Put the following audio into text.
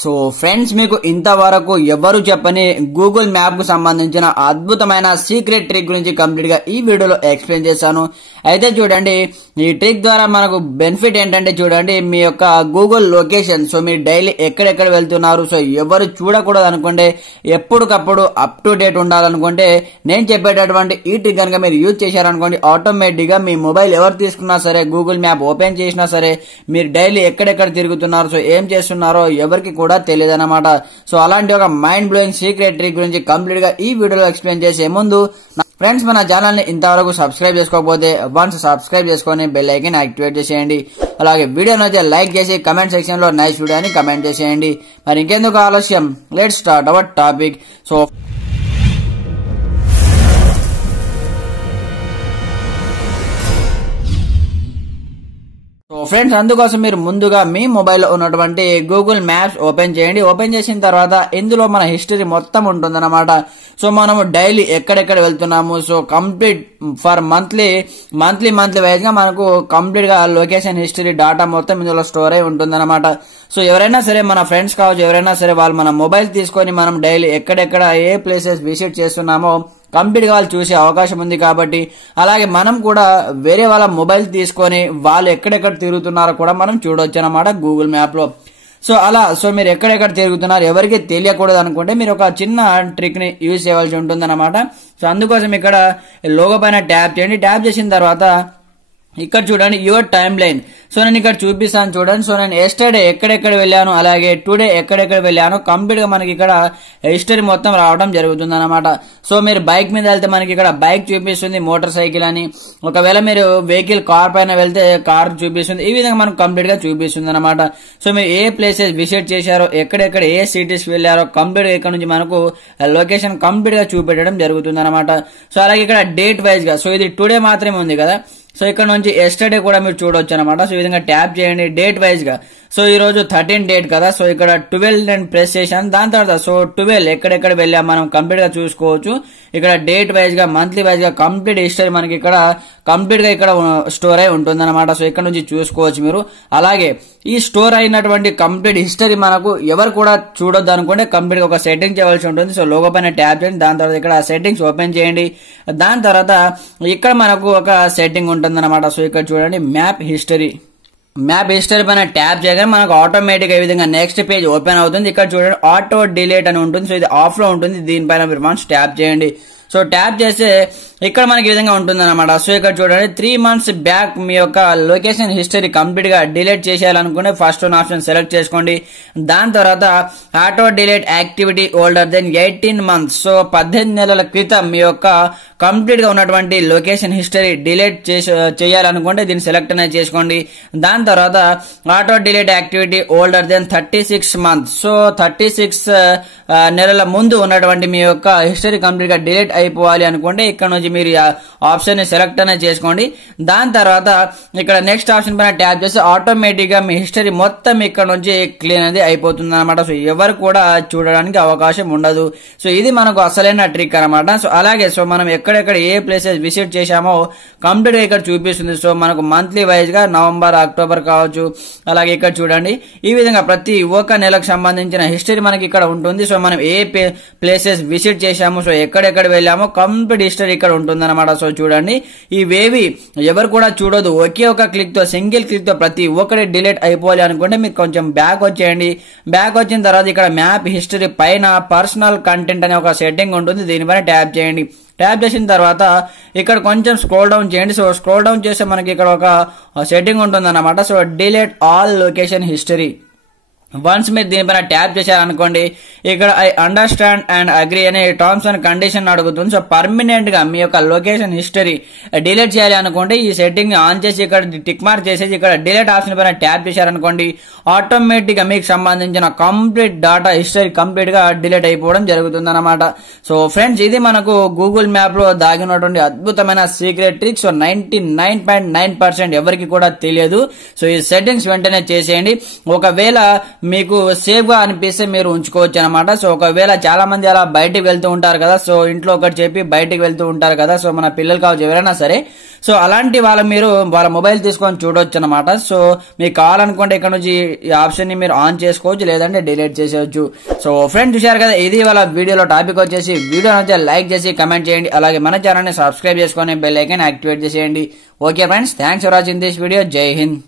So friends, మీకు ఇంతవరకు ఎవరు చెప్పని గూగుల్ మ్యాప్ కు సంబంధించిన అద్భుతమైన సీక్రెట్ ట్రిక్ గురించి కంప్లీట్ గా ఈ వీడియోలో ఎక్స్ప్లెయిన్ చేశాను. అయితే చూడండి, ఈ ట్రిక్ ద్వారా మనకు బెనిఫిట్ ఏంటంటే చూడండి, మీ యొక్క గూగుల్ లొకేషన్, సో మీరు డైలీ ఎక్కడెక్కడ వెళ్తున్నారు, సో ఎవరు చూడకూడదు అనుకుంటే, ఎప్పటికప్పుడు అప్ టు డేట్ ఉండాలనుకుంటే నేను చెప్పేటటువంటి ఈ ట్రిక్ కనుక మీరు యూజ్ చేశారనుకోండి, ఆటోమేటిక్ గా మీ మొబైల్ ఎవరు తీసుకున్నా సరే, గూగుల్ మ్యాప్ ఓపెన్ చేసినా సరే, మీరు డైలీ ఎక్కడెక్కడ తిరుగుతున్నారు, సో ఏం చేస్తున్నారో ఎవరికి కూడా తెలియదు అన్నమాట. సో అలాంటి ఒక మైండ్ బ్లోయింగ్ సీక్రెట్ ట్రిక్ గురించి కంప్లీట్ గా ఈ వీడియోలో ఎక్స్ప్లెయిన్ చేసే ముందు ఫ్రెండ్స్, మన ఛానల్ ని ఇంతవరకు సబ్స్క్రైబ్ చేసుకోకపోతే వన్స్ సబ్స్క్రైబ్ చేసుకొని బెల్ ఐకాన్ యాక్టివేట్ చేసేయండి. అలాగే వీడియో నచ్చితే లైక్ చేసి కమెంట్ సెక్షన్ లో నైస్ వీడియో అని కమెంట్ చేసేయండి. మరి ఇంకెందుకు ఆలస్యం, let's start our topic. So friends, అందుకోసం మీరు ముందుగా మీ మొబైల్లో ఉన్నటువంటి గూగుల్ మ్యాప్స్ ఓపెన్ చేయండి. ఓపెన్ చేసిన తర్వాత ఇందులో మన హిస్టరీ మొత్తం ఉంటుందన్నమాట. సో మనము డైలీ ఎక్కడెక్కడ వెళ్తున్నాము, so complete for monthly wise గా మనకు కంప్లీట్ గా లొకేషన్ హిస్టరీ డాటా మొత్తం ఇందులో స్టోర్ అయి ఉంటుందన్నమాట. సో ఎవరైనా సరే, మన ఫ్రెండ్స్ కావచ్చు, ఎవరైనా సరే, వాళ్ళు మన మొబైల్ తీసుకొని మనం డైలీ ఎక్కడెక్కడ ఏ ప్లేసెస్ విజిట్ చేస్తున్నామో కంప్లీట్ గా వాళ్ళు చూసే అవకాశం ఉంది. కాబట్టి అలాగే మనం కూడా వేరే వాళ్ళ మొబైల్ తీసుకొని వాళ్ళు ఎక్కడెక్కడ తిరుగుతున్నారో కూడా మనం చూడొచ్చు అన్నమాట గూగుల్ మ్యాప్ లో. సో మీరు ఎక్కడెక్కడ తిరుగుతున్నారు ఎవరికి తెలియకూడదు అనుకుంటే మీరు ఒక చిన్న ట్రిక్ ని యూజ్ చేయవలసి ఉంటుంది అన్నమాట. సో అందుకోసం ఇక్కడ లోగో పైన ట్యాప్ చేయండి. ట్యాప్ చేసిన తర్వాత ఇక్కడ చూడండి యువర్ టైమ్ లైన్. సో నేను ఇక్కడ చూపిస్తాను చూడండి. సో నేను ఎస్టర్డే ఎక్కడెక్కడ వెళ్ళాను, అలాగే టుడే ఎక్కడెక్కడ వెళ్ళాను, కంప్లీట్ గా మనకి ఇక్కడ హిస్టరీ మొత్తం రావడం జరుగుతుంది అనమాట. సో మీరు బైక్ మీద వెళ్తే మనకి ఇక్కడ బైక్ చూపిస్తుంది, మోటార్ సైకిల్ అని. ఒకవేళ మీరు వెహికల్ కార్ పైన వెళ్తే కార్ చూపిస్తుంది. ఈ విధంగా మనకు కంప్లీట్ గా చూపిస్తుంది అనమాట. సో మీరు ఏ ప్లేసెస్ విజిట్ చేశారో, ఎక్కడెక్కడ ఏ సిటీస్ వెళ్ళారో కంప్లీట్ గా ఇక్కడ నుంచి మనకు లొకేషన్ కంప్లీట్ గా చూపెట్టడం జరుగుతుంది అనమాట. సో అలాగే ఇక్కడ డేట్ వైజ్ గా, సో ఇది టుడే మాత్రమే ఉంది కదా, సో ఇక్కడ నుంచి ఎస్టర్డే కూడా మీరు చూడొచ్చు అనమాట. సో ఈ విధంగా ట్యాప్ చేయండి డేట్ వైజ్ గా. సో ఈ రోజు 13 డేట్ కదా, సో ఇక్కడ 12 నేను ప్రెస్ చేశాను. దాని తర్వాత సో 12 ఎక్కడెక్కడ వెళ్ళాం మనం కంప్లీట్ గా చూసుకోవచ్చు. ఇక్కడ డేట్ వైజ్ గా, మంత్లీ వైజ్ గా కంప్లీట్ హిస్టరీ మనకి ఇక్కడ కంప్లీట్ గా ఇక్కడ స్టోర్ అయి ఉంటుంది అనమాట. సో ఇక్కడ నుంచి చూసుకోవచ్చు మీరు. అలాగే ఈ స్టోర్ అయినటువంటి కంప్లీట్ హిస్టరీ మనకు ఎవరు కూడా చూడొద్దు అనుకుంటే కంప్లీట్ గా ఒక సెట్టింగ్ చేయవలసి ఉంటుంది. సో లోగో పైన ట్యాప్ చేయండి. దాని తర్వాత ఇక్కడ సెట్టింగ్స్ ఓపెన్ చేయండి. దాని తర్వాత ఇక్కడ మనకు ఒక సెట్టింగ్ ఉంటుంది అన్నమాట. సో ఇక్కడ చూడండి మ్యాప్ హిస్టరీ పైన ట్యాప్ చేయగానే మనకు ఆటోమేటిక్ ఈ విధంగా నెక్స్ట్ పేజ్ ఓపెన్ అవుతుంది. ఇక్కడ చూడండి ఆటో డిలీట్ అని ఉంటుంది. సో ఇది ఆఫ్ లో ఉంటుంది. దీనిపైన మీరు వన్స్ ట్యాప్ చేయండి. సో ట్యాప్ చేస్తే ఇక్కడ మనకి ఈ విధంగా ఉంటుంది అనమాట. సో ఇక్కడ చూడండి 3 months బ్యాక్ మీ యొక్క లొకేషన్ హిస్టరీ కంప్లీట్ గా డిలీట్ చేసేయాలనుకుంటే ఫస్ట్ వన్ ఆప్షన్ సెలెక్ట్ చేసుకోండి. దాని తర్వాత auto delete activity older than 18 months, so 18 నెలల క్రితం మీ యొక్క కంప్లీట్ గా ఉన్నటువంటి లొకేషన్ హిస్టరీ డిలీట్ చేయాలనుకుంటే దీన్ని సెలెక్ట్ అనేది చేసుకోండి. దాని తర్వాత auto delete activity older than 36 months, so 36 నెలల ముందు ఉన్నటువంటి మీ యొక్క హిస్టరీ కంప్లీట్ గా డిలీట్ అయిపోవాలి అనుకుంటే ఇక్కడ నుంచి మీరు ఆప్షన్ ని సెలెక్ట్ అనేది చేసుకోండి. దాని తర్వాత ఇక్కడ నెక్స్ట్ ఆప్షన్ పైన ట్యాప్ చేసి ఆటోమేటిక్ గా మీ హిస్టరీ మొత్తం ఇక్కడ నుంచి క్లీన్ అనేది అయిపోతుంది అనమాట. సో ఎవరు కూడా చూడడానికి అవకాశం ఉండదు. సో ఇది మనకు అసలైన ట్రిక్ అనమాట. సో అలాగే సో మనం ఎక్కడెక్కడ ఏ ప్లేసెస్ విజిట్ చేశామో కంప్లీట్ గా ఇక్కడ చూపిస్తుంది. సో మనకు మంత్లీ వైజ్ గా నవంబర్, అక్టోబర్ కావచ్చు. అలాగే ఇక్కడ చూడండి ఈ విధంగా ప్రతి ఒక్క నెలకు సంబంధించిన హిస్టరీ మనకి ఇక్కడ ఉంటుంది. సో మనం ఏ ప్లేసెస్ విజిట్ చేశాము, సో ఎక్కడెక్కడ వెళ్ళామో కంప్లీట్ హిస్టరీ ఇక్కడ ఉంటుంది అనమాట. సో చూడండి ఇవేవి ఎవరు కూడా చూడదు. ఒకే ఒక క్లిక్ తో, సింగిల్ క్లిక్ తో ప్రతి ఒక్కటి డిలీట్ అయిపోవాలి అనుకుంటే మీరు కొంచెం బ్యాక్ వచ్చేయండి. బ్యాక్ వచ్చిన తర్వాత ఇక్కడ మ్యాప్ హిస్టరీ పైన పర్సనల్ కంటెంట్ అనే ఒక సెట్టింగ్ ఉంటుంది. దీనిపైన ట్యాప్ చేయండి. ట్యాప్ చేసిన తర్వాత ఇక్కడ కొంచెం స్క్రోల్ డౌన్ చేయండి. సో స్క్రోల్ డౌన్ చేస్తే మనకి ఇక్కడ ఒక సెట్టింగ్ ఉంటుంది అనమాట. So delete all location history. Once మీరు దీనిపైన ట్యాప్ చేశారనుకోండి, ఇక్కడ ఐ అండర్స్టాండ్ అండ్ అగ్రీ అనే టర్మ్స్ అండ్ కండిషన్ అడుగుతుంది. సో పర్మనెంట్ గా మీ యొక్క లొకేషన్ హిస్టరీ డిలీట్ చేయాలి అనుకుంటే ఈ సెట్టింగ్ ని ఆన్ చేసి ఇక్కడ టిక్ మార్క్ చేసేసి ఇక్కడ డిలీట్ ఆప్షన్ పైన ట్యాప్ చేశారనుకోండి, ఆటోమేటిక్ గా మీకు సంబంధించిన కంప్లీట్ డాటా హిస్టరీ కంప్లీట్ గా డిలీట్ అయిపోవడం జరుగుతుంది అనమాట. సో ఫ్రెండ్స్, ఇది మనకు గూగుల్ మ్యాప్ లో దాగినటువంటి అద్భుతమైన సీక్రెట్ ట్రిక్. సో 99.9% ఎవరికి కూడా తెలియదు. సో ఈ సెట్టింగ్స్ వెంటనే చేసేయండి. ఒకవేళ మీకు సేఫ్ గా అనిపిస్తే మీరు ఉంచుకోవచ్చు అనమాట. సో ఒకవేళ చాలా మంది అలా బయటికి వెళ్తూ ఉంటారు కదా, సో ఇంట్లో ఒకటి చెప్పి బయటికి వెళ్తూ ఉంటారు కదా, సో మన పిల్లలు కావచ్చు ఎవరైనా సరే, సో అలాంటి మీరు వాళ్ళ మొబైల్ తీసుకొని చూడొచ్చు అనమాట. సో మీకు కావాలనుకుంటే ఇక్కడ నుంచి ఈ ఆప్షన్ ని మీరు ఆన్ చేసుకోవచ్చు, లేదంటే డిలీట్ చేసేవచ్చు. సో ఫ్రెండ్స్ చూశారు కదా, ఇది వాళ్ళ వీడియోలో టాపిక్ వచ్చేసి. వీడియో నచ్చితే లైక్ చేసి కమెంట్ చేయండి, అలాగే మన ఛానల్ ని సబ్స్క్రైబ్ చేసుకొని బెల్ ఐకాన్ యాక్టివేట్ చేసేయండి. Okay friends, thanks for watching this video. జై హింద్.